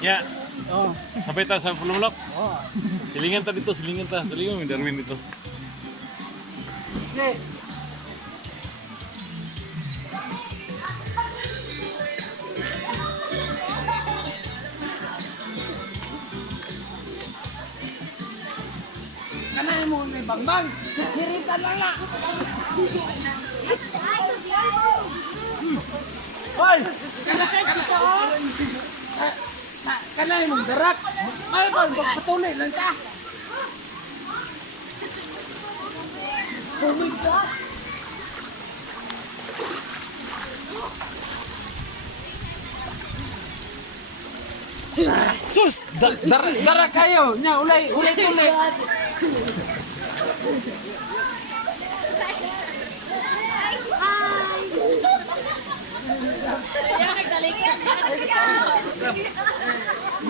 Ya, Oh. sampai ta sa Pululok. Oh. Silingan ta dito, silingan ta. Silingan mo Darwin dito. Okay. Kanay mo may bangbang. Sirita lang na. Hoy! Kanay mong darak. May pagpatuloy lang ka. Oh my God! Sus! Dara kayo! Nya, ulay tuloy!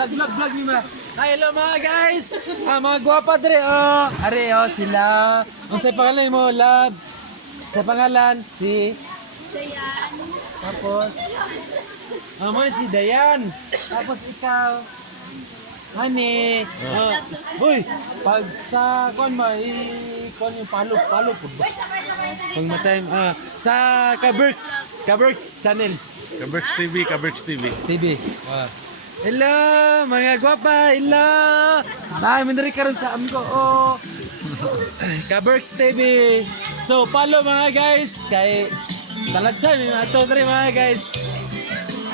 Nag-vlog ni ma. Hi, hello mga guys! Mga gwapa dre, oh! Are, oh, sila. Ang sa pangalan mo, love? Sa pangalan, si? Dayan. Tapos, mo si Dayan. Tapos ikaw, Honey. Uy, pag sa kuan ba, kuan yung palo po ba? Pag matime, sa Kaberks channel. Kaberks TV, Kaberks TV. TV. Hello, mga gwapa, hello. Ay, mandari karon sa amko. Oh. Kaberks TV. So, follow mga guys kay talagsan mga to mga guys.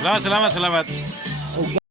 Selamat, selamat, selamat.